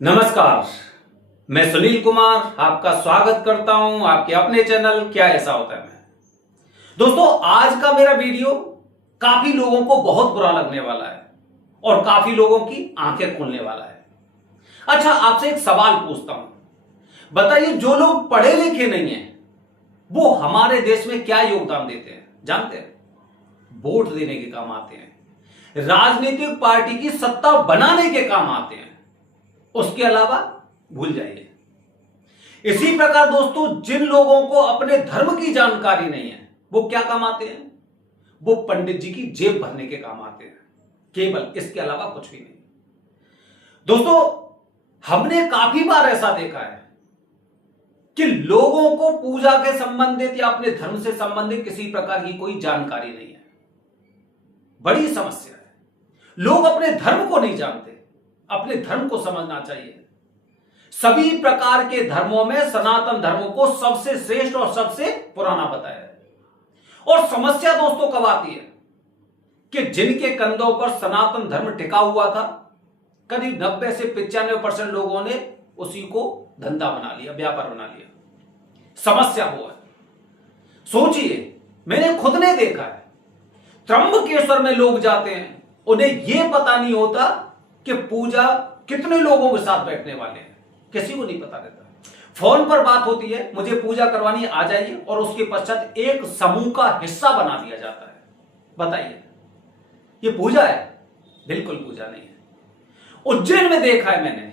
नमस्कार, मैं सुनील कुमार आपका स्वागत करता हूं आपके अपने चैनल क्या ऐसा होता है में। दोस्तों, आज का मेरा वीडियो काफी लोगों को बहुत बुरा लगने वाला है और काफी लोगों की आंखें खोलने वाला है। अच्छा, आपसे एक सवाल पूछता हूं, बताइए जो लोग पढ़े लिखे नहीं हैं वो हमारे देश में क्या योगदान देते हैं जानते हैं? वोट देने के काम आते हैं, राजनीतिक पार्टी की सत्ता बनाने के काम आते हैं, उसके अलावा भूल जाइए। इसी प्रकार दोस्तों, जिन लोगों को अपने धर्म की जानकारी नहीं है वो क्या काम आते हैं? वो पंडित जी की जेब भरने के काम आते हैं, केवल इसके अलावा कुछ भी नहीं। दोस्तों, हमने काफी बार ऐसा देखा है कि लोगों को पूजा के संबंधित या अपने धर्म से संबंधित किसी प्रकार की कोई जानकारी नहीं है। बड़ी समस्या है, लोग अपने धर्म को नहीं जानते। अपने धर्म को समझना चाहिए। सभी प्रकार के धर्मों में सनातन धर्म को सबसे श्रेष्ठ और सबसे पुराना बताया है। और समस्या दोस्तों कब आती है कि जिनके कंधों पर सनातन धर्म टिका हुआ था, करीब 90 से 95% लोगों ने उसी को धंधा बना लिया, व्यापार बना लिया। समस्या वो है। सोचिए, मैंने खुद ने देखा है, त्र्यंबकेश्वर में लोग जाते हैं, उन्हें यह पता नहीं होता कि पूजा कितने लोगों के साथ बैठने वाले हैं, किसी को नहीं पता रहता। फोन पर बात होती है, मुझे पूजा करवानी आ जाइए, और उसके पश्चात एक समूह का हिस्सा बना दिया जाता है। बताइए, ये पूजा है? बिल्कुल पूजा नहीं है। उज्जैन में देखा है मैंने,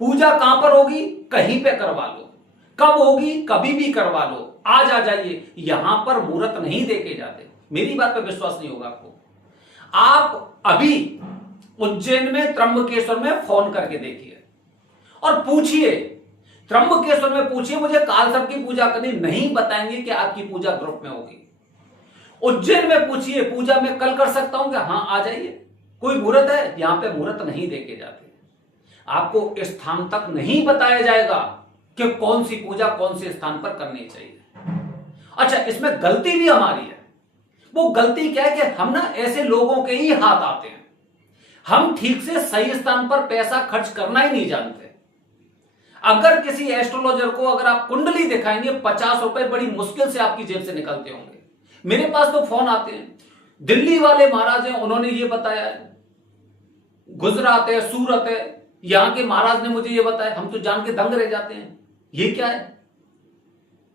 पूजा कहां पर होगी? कहीं पे करवा लो, कब होगी? कभी भी करवा लो, आज आ जाइए। यहां पर मुहूर्त नहीं देके जाते। मेरी बात पर विश्वास नहीं होगा आपको। आप अभी उज्जैन में त्र्यंबकेश्वर में फोन करके देखिए और पूछिए, त्र्यंबकेश्वर में पूछिए, मुझे कालसर्प की पूजा करनी, नहीं बताएंगे कि आपकी पूजा ग्रुप में होगी। उज्जैन में पूछिए, पूजा में कल कर सकता हूं क्या? हां, आ जाइए। कोई मुहूर्त है? यहां पे मुहूर्त नहीं देके जाते। आपको स्थान तक नहीं बताया जाएगा कि कौन सी पूजा कौन से स्थान पर करनी चाहिए। अच्छा, इसमें गलती भी हमारी है। वो गलती क्या है कि हम ना ऐसे लोगों के ही हाथ आते हैं। हम ठीक से सही स्थान पर पैसा खर्च करना ही नहीं जानते। अगर किसी एस्ट्रोलॉजर को अगर आप कुंडली दिखाएंगे, 50 रुपए बड़ी मुश्किल से आपकी जेब से निकलते होंगे। मेरे पास तो फोन आते हैं, दिल्ली वाले महाराज हैं, उन्होंने ये बताया है, गुजरात है, सूरत है, यहां के महाराज ने मुझे ये बताया। हम तो जान के दंग रह जाते हैं, ये क्या है?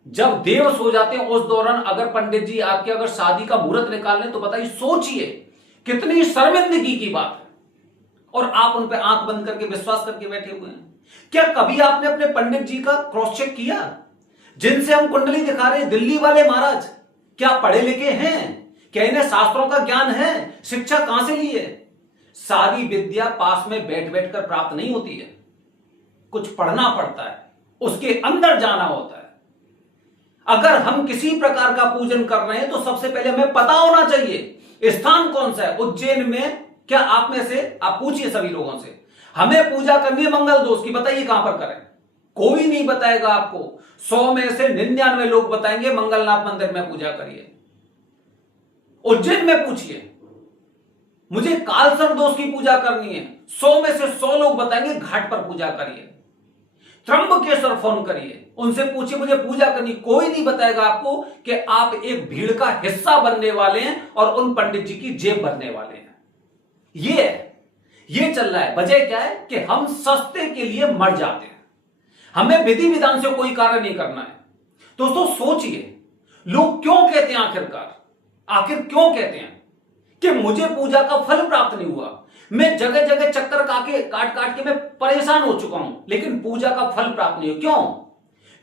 जब देव सो जाते हैं उस दौरान अगर पंडित जी आपके अगर शादी का मुहूर्त निकाल लें तो बताइए, सोचिए कितनी शर्मिंदगी की बात है। और आप उन पे आंख बंद करके विश्वास करके बैठे हुए हैं। क्या कभी आपने अपने पंडित जी का क्रॉस चेक किया? जिनसे हम कुंडली दिखा रहे हैं, दिल्ली वाले महाराज, क्या पढ़े लिखे हैं? क्या इन्हें शास्त्रों का ज्ञान है? शिक्षा कहां से ली है? सारी विद्या पास में बैठ बैठ कर प्राप्त नहीं होती है, कुछ पढ़ना पड़ता है, उसके अंदर जाना होता है। अगर हम किसी प्रकार का पूजन कर रहे हैं तो सबसे पहले हमें पता होना चाहिए स्थान कौन सा है। उज्जैन में क्या आप में से आप पूछिए सभी लोगों से, हमें पूजा करनी है मंगल दोष की, बताइए कहां पर करें? कोई नहीं बताएगा आपको। 100 में से 99 लोग बताएंगे मंगलनाथ मंदिर में पूजा करिए। उज्जैन में पूछिए, मुझे कालसर्प दोष की पूजा करनी है, 100 में से 100 लोग बताएंगे घाट पर पूजा करिए। त्र्यंबकेश्वर फोन करिए, उनसे पूछिए मुझे पूजा करनी, कोई नहीं बताएगा आपको कि आप एक भीड़ का हिस्सा बनने वाले हैं और उन पंडित जी की जेब भरने वाले हैं। ये चल रहा है। वजह क्या है कि हम सस्ते के लिए मर जाते हैं। हमें विधि विधान से कोई कार्य नहीं करना है। दोस्तों सोचिए, लोग क्यों कहते हैं, आखिर क्यों कहते हैं कि मुझे पूजा का फल प्राप्त नहीं हुआ? मैं जगह जगह चक्कर काट काट के मैं परेशान हो चुका हूं, लेकिन पूजा का फल प्राप्त नहीं हो। क्यों?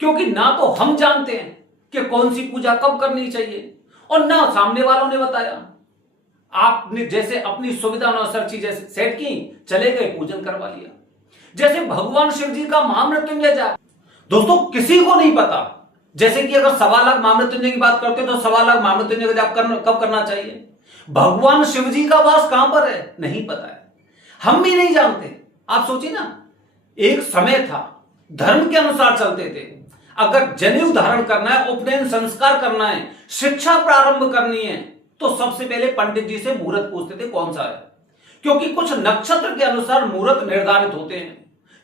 क्योंकि ना तो हम जानते हैं कि कौन सी पूजा कब करनी चाहिए, और ना सामने वालों ने बताया। आपने जैसे अपनी सुविधा अनुसार चीजें सेट की, चले गए, पूजन करवा लिया। जैसे भगवान शिव जी का महामृत्युंजय जाप, दोस्तों किसी को नहीं पता। जैसे कि अगर 1.25 लाख महामृत्युंजय की बात करते हैं तो 1.25 लाख महामृत्युंजय का जाप कब करना चाहिए? भगवान शिव जी का वास कहां पर है, नहीं पता है, हम भी नहीं जानते। आप सोचिए ना, एक समय था, धर्म के अनुसार चलते थे। अगर जनेऊ धारण करना है, उपनयन संस्कार करना है, शिक्षा प्रारंभ करनी है, तो सबसे पहले पंडित जी से मुहूर्त पूछते थे कौन सा है। क्योंकि कुछ नक्षत्र के अनुसार मुहूर्त निर्धारित होते हैं।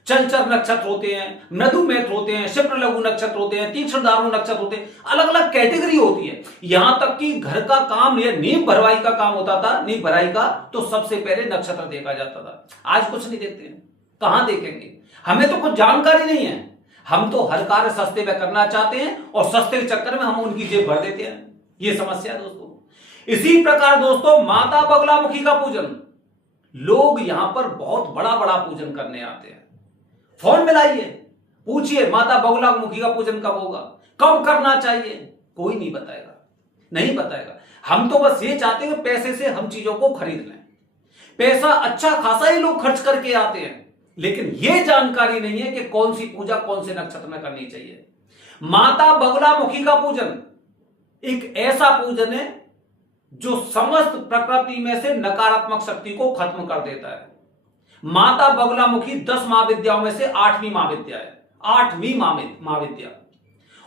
चलचर नक्षत्र होते हैं, मृदुमेध होते हैं, शिप्र लघु नक्षत्र होते हैं, तीक्ष्ण दारुण नक्षत्र होते हैं, अलग अलग कैटेगरी होती है। यहां तक कि घर का काम या नींव भरवाई का काम होता था, नींव भराई का, तो सबसे पहले नक्षत्र देखा जाता था। आज कुछ नहीं देखते हैं, कहां देखेंगे? हमें तो कुछ जानकारी नहीं है। हम तो हर कार्य सस्ते में करना चाहते हैं और सस्ते के चक्कर में हम उनकी जेब भर देते हैं। यह समस्या है दोस्तों। इसी प्रकार दोस्तों माता बगलामुखी का पूजन, लोग यहां पर बहुत बड़ा बड़ा पूजन करने आते हैं। फोन मिलाइए, पूछिए माता बगलामुखी का पूजन कब होगा, कब करना चाहिए, कोई नहीं बताएगा, नहीं बताएगा। हम तो बस ये चाहते हैं कि पैसे से हम चीजों को खरीद लें। पैसा अच्छा खासा ही लोग खर्च करके आते हैं, लेकिन यह जानकारी नहीं है कि कौन सी पूजा कौन से नक्षत्र में करनी चाहिए। माता बगलामुखी का पूजन एक ऐसा पूजन है जो समस्त प्रकृति में से नकारात्मक शक्ति को खत्म कर देता है। माता बगलामुखी 10 महाविद्याओं में से 8वीं महाविद्या है, 8वीं महाविद्या।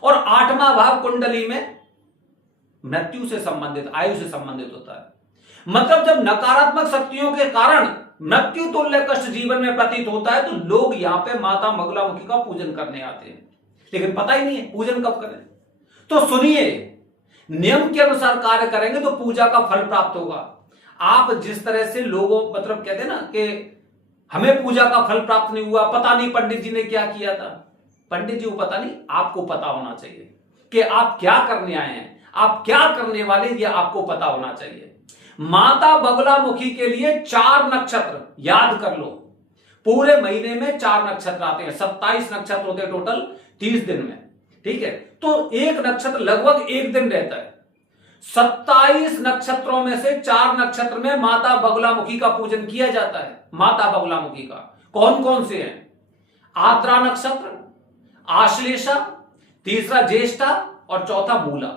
और 8वां भाव कुंडली में मृत्यु से संबंधित, आयु से संबंधित होता है। मतलब जब नकारात्मक शक्तियों के कारण मृत्यु तुल्य कष्ट जीवन में प्रतीत होता है, तो लोग यहां पे माता बगलामुखी का पूजन करने आते हैं, लेकिन पता ही नहीं है पूजन कब करें। तो सुनिए, नियम के अनुसार कार्य करेंगे तो पूजा का फल प्राप्त होगा। आप जिस तरह से लोगों, मतलब कहते हैं ना कि हमें पूजा का फल प्राप्त नहीं हुआ, पता नहीं पंडित जी ने क्या किया था। पंडित जी को पता नहीं, आपको पता होना चाहिए कि आप क्या करने आए हैं, आप क्या करने वाले, ये आपको पता होना चाहिए। माता बगलामुखी के लिए 4 नक्षत्र याद कर लो। पूरे महीने में 4 नक्षत्र आते हैं, 27 नक्षत्र होते हैं टोटल 30 दिन में, ठीक है। तो एक नक्षत्र लगभग 1 दिन रहता है। 27 नक्षत्रों में से 4 नक्षत्र में माता बगलामुखी का पूजन किया जाता है। माता बगलामुखी का कौन कौन से हैं? आद्रा नक्षत्र, आश्लेषा, तीसरा ज्येष्ठा और चौथा मूला।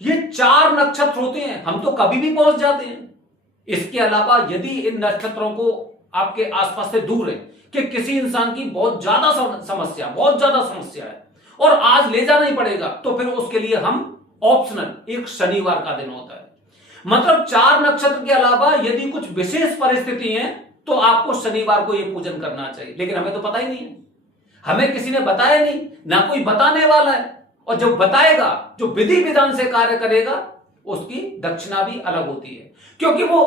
ये 4 नक्षत्र होते हैं। हम तो कभी भी पहुंच जाते हैं। इसके अलावा यदि इन नक्षत्रों को आपके आसपास से दूर है कि किसी इंसान की बहुत ज्यादा समस्या है और आज ले जाना ही पड़ेगा, तो फिर उसके लिए हम ऑप्शनल एक शनिवार का दिन होता है। मतलब 4 नक्षत्र के अलावा यदि कुछ विशेष परिस्थिति है तो आपको शनिवार को यह पूजन करना चाहिए, लेकिन हमें तो पता ही नहीं है। हमें किसी ने बताया नहीं, ना कोई बताने वाला है। और जो बताएगा, जो विधि विधान से कार्य करेगा, उसकी दक्षिणा भी अलग होती है, क्योंकि वो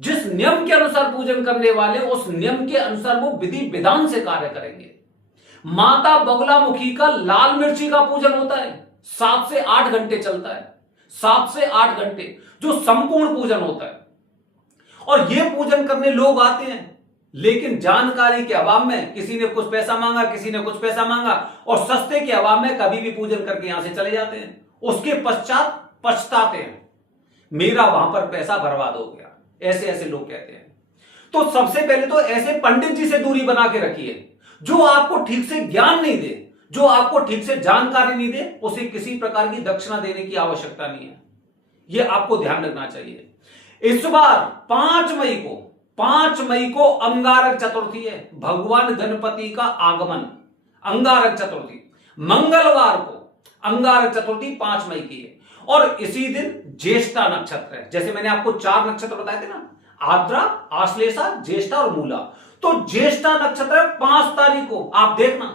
जिस नियम के अनुसार पूजन करने वाले, उस नियम के अनुसार वो विधि विधान से कार्य करेंगे। माता बगलामुखी का लाल मिर्ची का पूजन होता है, 7 से 8 घंटे चलता है, 7 से 8 घंटे जो संपूर्ण पूजन होता है। और ये पूजन करने लोग आते हैं, लेकिन जानकारी के अभाव में किसी ने कुछ पैसा मांगा, किसी ने कुछ पैसा मांगा, और सस्ते के अभाव में कभी भी पूजन करके यहां से चले जाते हैं। उसके पश्चात पछताते हैं, मेरा वहां पर पैसा बर्बाद हो गया, ऐसे ऐसे लोग कहते हैं। तो सबसे पहले तो ऐसे पंडित जी से दूरी बना के रखिए, जो आपको ठीक से ज्ञान नहीं दे, जो आपको ठीक से जानकारी नहीं दे, उसे किसी प्रकार की दक्षिणा देने की आवश्यकता नहीं है। यह आपको ध्यान रखना चाहिए। इस बार 5 मई को अंगारक चतुर्थी है, भगवान गणपति का आगमन। अंगारक चतुर्थी मंगलवार को अंगारक चतुर्थी 5 मई की है, और इसी दिन ज्येष्ठा नक्षत्र है। जैसे मैंने आपको 4 नक्षत्र बताए थे ना, आद्रा, आश्लेषा, ज्येष्ठा और मूला। तो ज्येष्ठा नक्षत्र 5 तारीख को आप देखना,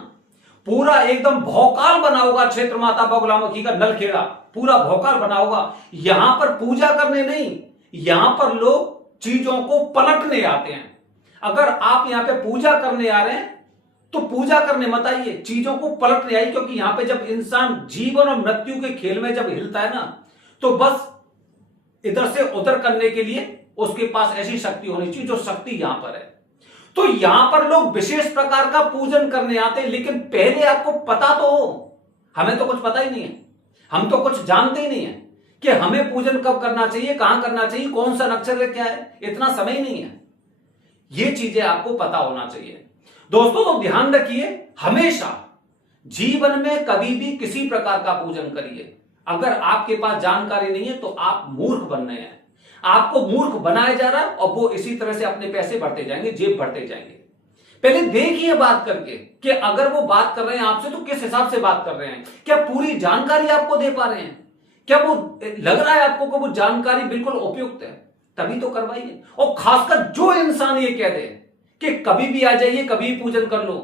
पूरा एकदम भौकाल बना होगा क्षेत्र माता बगलामुखी का, नलखेड़ा पूरा भौकाल बना होगा। यहां पर पूजा करने नहीं, यहां पर लोग चीजों को पलटने आते हैं। अगर आप यहां पे पूजा करने आ रहे हैं तो पूजा करने मत आइए, चीजों को पलटने आइए। क्योंकि यहां पे जब इंसान जीवन और मृत्यु के खेल में जब हिलता है ना, तो बस इधर से उधर करने के लिए उसके पास ऐसी शक्ति होनी चाहिए जो शक्ति यहां पर है। तो यहां पर लोग विशेष प्रकार का पूजन करने आते हैं, लेकिन पहले आपको पता तो हो। हमें तो कुछ पता ही नहीं है, हम तो कुछ जानते ही नहीं है कि हमें पूजन कब करना चाहिए, कहां करना चाहिए, कौन सा नक्षत्र क्या है, इतना समय नहीं है। ये चीजें आपको पता होना चाहिए दोस्तों। तो ध्यान रखिए, हमेशा जीवन में कभी भी किसी प्रकार का पूजन करिए। अगर आपके पास जानकारी नहीं है तो आप मूर्ख बन रहे हैं, आपको मूर्ख बनाया जा रहा है, और वो इसी तरह से अपने पैसे बढ़ते जाएंगे, जेब बढ़ते जाएंगे। पहले देखिए बात करके कि अगर वो बात कर रहे हैं आपसे तो किस हिसाब से बात कर रहे हैं, क्या पूरी जानकारी आपको दे पा रहे हैं, क्या वो लग रहा है आपको कि वो जानकारी बिल्कुल उपयुक्त है। तभी तो करवाइए। और खासकर जो इंसान ये कह दे कि कभी भी आ जाइए, कभी भी पूजन कर लो,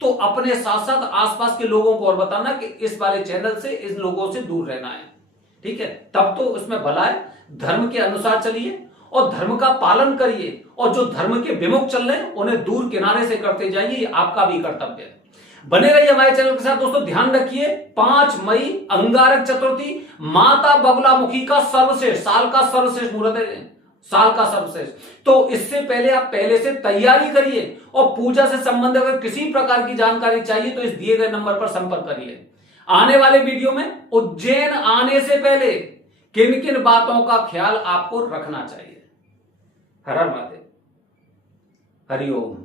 तो अपने साथ साथ आसपास के लोगों को और बताना कि इस वाले चैनल से इन लोगों से दूर रहना है, ठीक है। तब तो उसमें भला है। धर्म के अनुसार चलिए और धर्म का पालन करिए, और जो धर्म के विमुख चल रहे हैं उन्हें दूर किनारे से करते जाइए, ये आपका भी कर्तव्य है। बने रहिए हमारे चैनल के साथ दोस्तों। ध्यान रखिए 5 मई अंगारक चतुर्थी, माता बगलामुखी का सर्वश्रेष्ठ, साल का सर्वश्रेष्ठ मुहूर्त है, साल का सर्वश्रेष्ठ। तो इससे पहले आप पहले से तैयारी करिए, और पूजा से संबंधित अगर किसी प्रकार की जानकारी चाहिए तो इस दिए गए नंबर पर संपर्क करिए। आने वाले वीडियो में उज्जैन आने से पहले किन किन बातों का ख्याल आपको रखना चाहिए। हर हर महादेव, हरिओम।